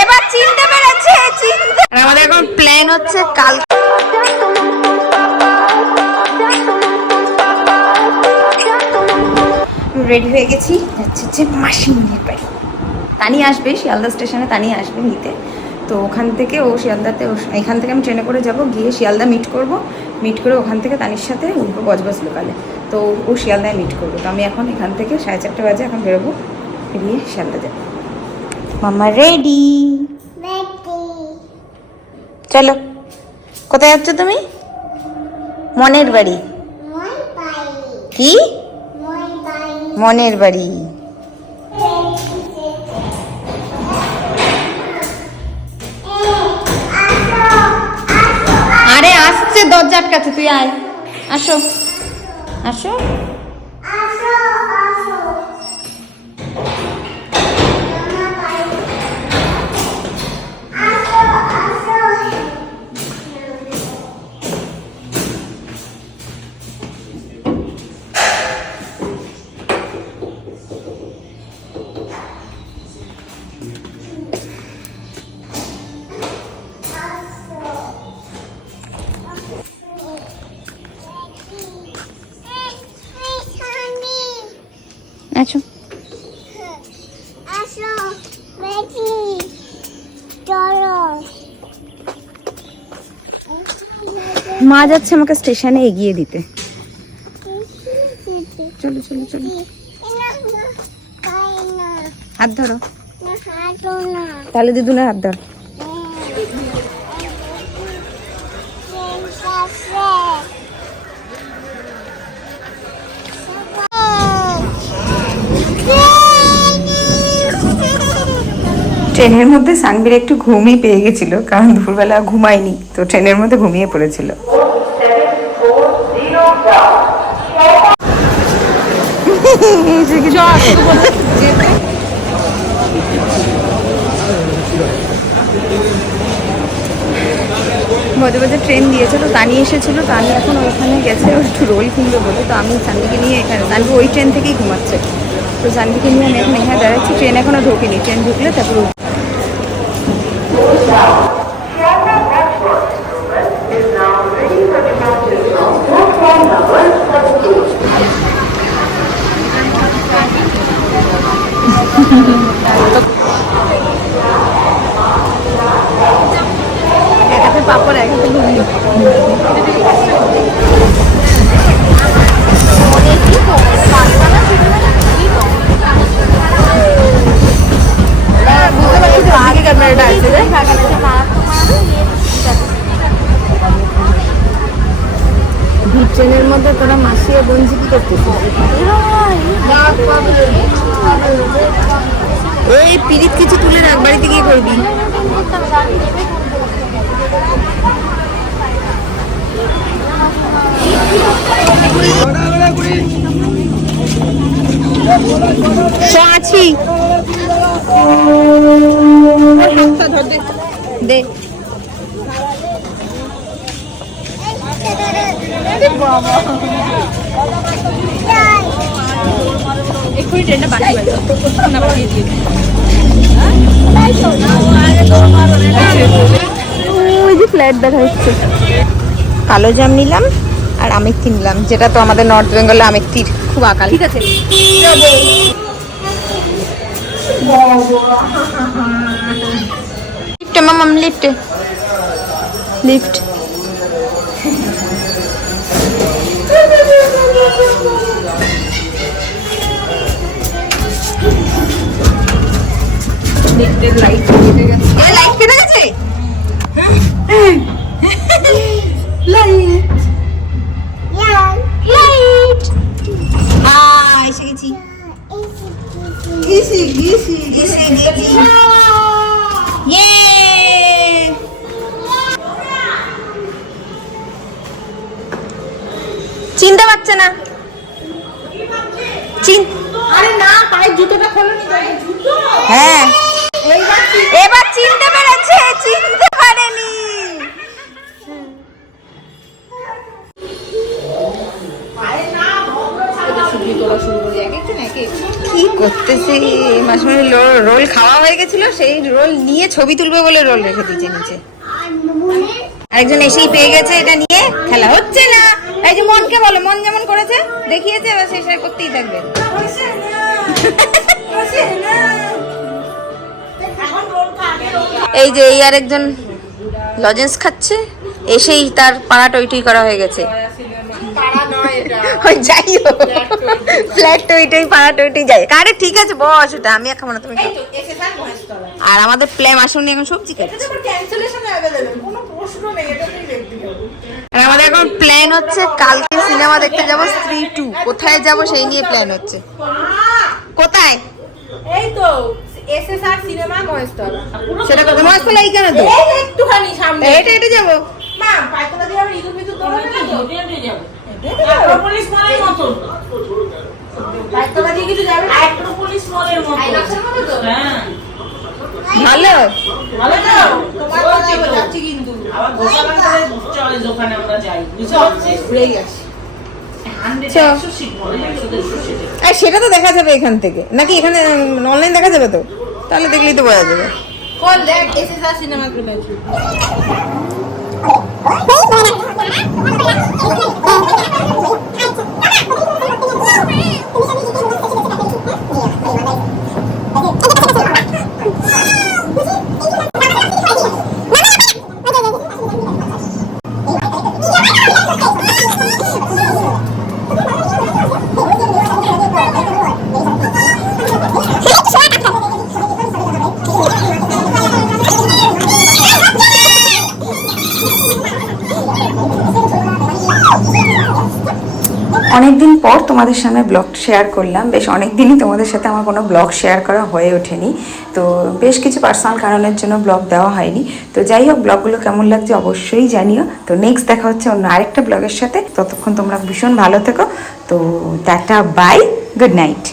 এবার চিনতে পেরেছে। আমাদের এখন প্ল্যান হচ্ছে কাল রেডি হয়ে গেছি, যাচ্ছে যে মাসিমণির বাড়ি। তানি আসবে, শিয়ালদা স্টেশনে তানি আসবে নিতে। তো ওখান থেকে ও শিয়ালদাতে, এখান থেকে আমি ট্রেনে করে যাব, গিয়ে শিয়ালদা মিট করব। মিট করে ওখান থেকে তানির সাথে উঠবো বজবজ লোকালে। তো ও শিয়ালদায় মিট করবো। তো আমি এখন এখান থেকে 4:30 বাজে এখন বেরোবো, বেরিয়ে শিয়ালদা যাবো। মামা রেডি? চলো। কোথায় যাচ্ছ তুমি? মনের বাড়ি। কি? মনের বাড়ি। আরে আসছে, দরজা আটকাচ্ছে, তুই আয়। আসো আসো। আচ্ছা মা যাচ্ছে আমাকে স্টেশনে এগিয়ে দিতে। চলো চলো চলো, হাত ধরো। তাহলে দিদুনের হাত ধর। ট্রেনের মধ্যে সানবীর একটু ঘুমই পেয়ে গেছিল, কারণ দুপুরবেলা ঘুমায়নি, তো ট্রেনের মধ্যে ঘুমিয়ে পড়েছিল। বজে বজে ট্রেন দিয়েছে, তো তানি এসেছিল। তানি এখন ওইখানে গেছে একটু রোল কিনবে বলে। তো আমি সানবিকে নিয়ে এখানে, সানবি ওই ট্রেন থেকেই ঘুমাচ্ছে। তো সানবিকে নিয়ে আমি এখন এখানে দাঁড়াচ্ছি। ট্রেন এখনো ঢোকেনি, ট্রেন ঢুকলে তারপর এক হাতে পাপড়, এক হাতে ঘুগনি। ট্রেনের মধ্যে তোরা মাসি ও বঞ্জি কি করতেছিস? এই পিরিত কিছু তুলে রাখ, বাড়িতে গিয়ে করবি। আছি দে। এক্ষুনি ট্রেনটা বাড়ি ওই যে ফ্ল্যাট দেখা যাচ্ছে। কালো জাম নিলাম আর আমেথি নিলাম, যেটা তো আমাদের নর্থ বেঙ্গলে আমেথির খুব আকাল। ঠিক আছে, লিফটে মামাম, লিফটে, লিফট। লাইট কেটে গেছে, লাইট কেটে গেছে, লাইট লাইট। এসে গেছি, গেছি গেছি গেছি গেছি। চিনতে পারছে না। আরে না, পায়ের জুতোটা খোলনি। হ্যাঁ, এবার চিনতে পেরেছে, চিনতে পারেনি। পায়ে না ভদ্র ছাড়া শুরু করা শুরু করে এক একটু নাকি কি করতেছে মাসিমণি? রোল খাওয়া হয়ে গেছিল, সেই রোল নিয়ে ছবি তুলবে বলে রোল রেখে দিয়েছে নিচে। আরেকজন এসেই পেয়ে গেছে, এটা নিয়ে খেলা হচ্ছে না। এই যে মনকে বলো, মন যেমন করেছে দেখিয়েছে, এবার সে করতেই থাকবে। এই যে এই আরেকজন লজেন্স খাচ্ছে, এসেই তার পাড়া টইটই করা হয়ে গেছে। যাই হোক, ফ্ল্যাট টইটই পাড়া টইটই যাই। আরে ঠিক আছে বস, এটা আমি খাবো না, তুমি খাও। আর আমাদের প্ল্যান আসুন এখন সবজি খাচ্ছি। আর আমাদের এখন প্ল্যান হচ্ছে কালকে সিনেমা দেখতে যাবো স্ত্রী 2। কোথায় যাবো সেই নিয়ে প্ল্যান হচ্ছে। কোথায়? এই তো এসএসআর সিনেমা মহেশতলা। সেটা কত মহেশতলা এইখানে তো একটুখানি সামনে। এটা যাবো। মা পায়তলা দিয়ে আমরা ইদুর ভিতর দৌড়াবে না তো? হেঁটে যাবো। অ্যাক্রোপলিস মলের মতো। পায়তলা দিয়ে কিছু যাবে না? অ্যাক্রোপলিস মলের মতো। আইনক্সের মতো তো? হ্যাঁ। ভালো ভালো তো? তোমার কথা বলে যাচ্ছি কিন্তু। আবার গোপালগঞ্জের চয়েস ওখানে আমরা যাই। বুঝতে পারছিস? ঘুরেই আসি। 100 সিট বলে 100 সিট। সেটা তো দেখা যাবে এখান থেকে, নাকি এখানে অনলাইন দেখা যাবে? তো তাহলে দেখলেই তো বোঝা যাবে। কোন দেখ এসএসআর সিনেমা গ্রুপে। অনেকদিন পর তোমাদের সামনে ব্লগ শেয়ার করলাম। বেশ অনেক দিনই তোমাদের সাথে আমার কোনো ব্লগ শেয়ার করা হয়ে ওঠেনি, তো বেশ কিছু পার্সোনাল কারণের জন্য ব্লগ দেওয়া হয়নি। তো যাই হোক, ব্লগগুলো কেমন লাগছে অবশ্যই জানিও। তো নেক্সট দেখা হচ্ছে অন্য আরেকটা ব্লগের সাথে। ততক্ষণ তোমরা ভীষণ ভালো থেকো। তো টাটা, বাই, গুড নাইট।